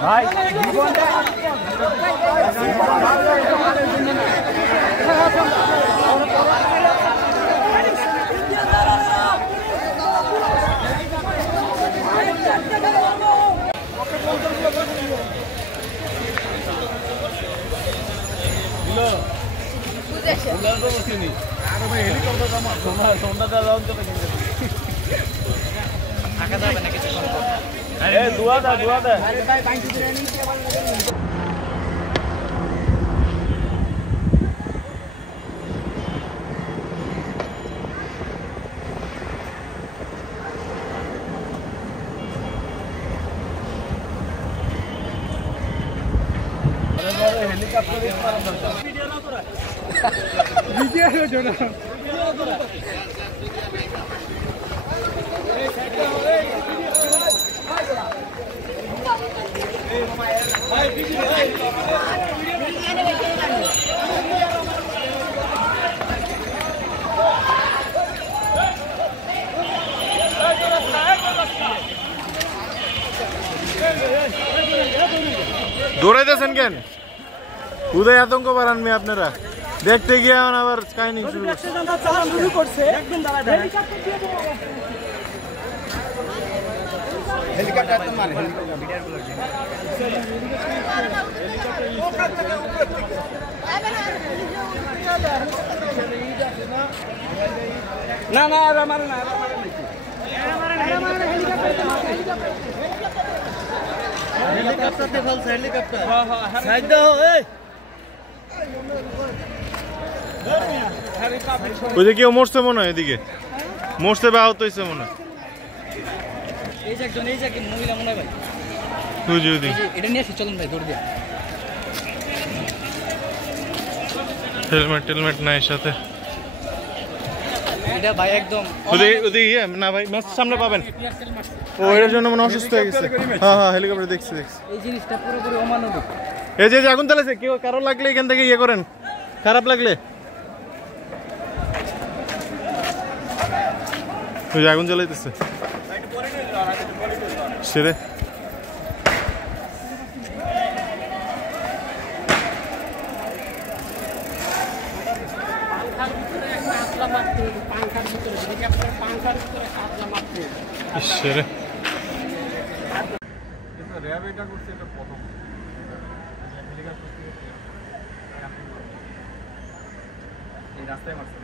ভাই দুয়া দা দৌড়াইতেছেন কেন? উদয় আতঙ্ক বাড়ান মেয়ে আপনারা দেখতে গিয়ে আবার কাহিনী শুরু করছে। না না আমার না হেলিকপ্টারতে ফেলছে হেলিকপ্টার। হ্যাঁ হ্যাঁ সাইড দাও। এই ওই যে কেউ মরছে মনে হয়, এদিকে মরছে বা আহত হয়েছে মনে হয়। এই যে একজন, এই যে মহিলা মনে হয় ভাই, ওই যে এটা নিয়ে আসি, চলুন ভাই দৌড় দিয়ে। হেলমেট নাই সাথে এটা ভাই একদম ওদিকে না ভাই, ম্যাচ সামনে পাবেন। ও এর জন্য মনে অসুস্থ হয়ে গেছে। হ্যাঁ হ্যাঁ হেলিকপ্টার দেখছি। এই জিনিসটা পুরোপুরি অমানবিক। এই যে আগুন জ্বালাইছে, কেউ কারো লাগলে এখান থেকে ইয়ে করেন, খারাপ লাগলে। ওই যে আগুন জ্বালাইতেছে সেরে। রাস্তায় মারছে।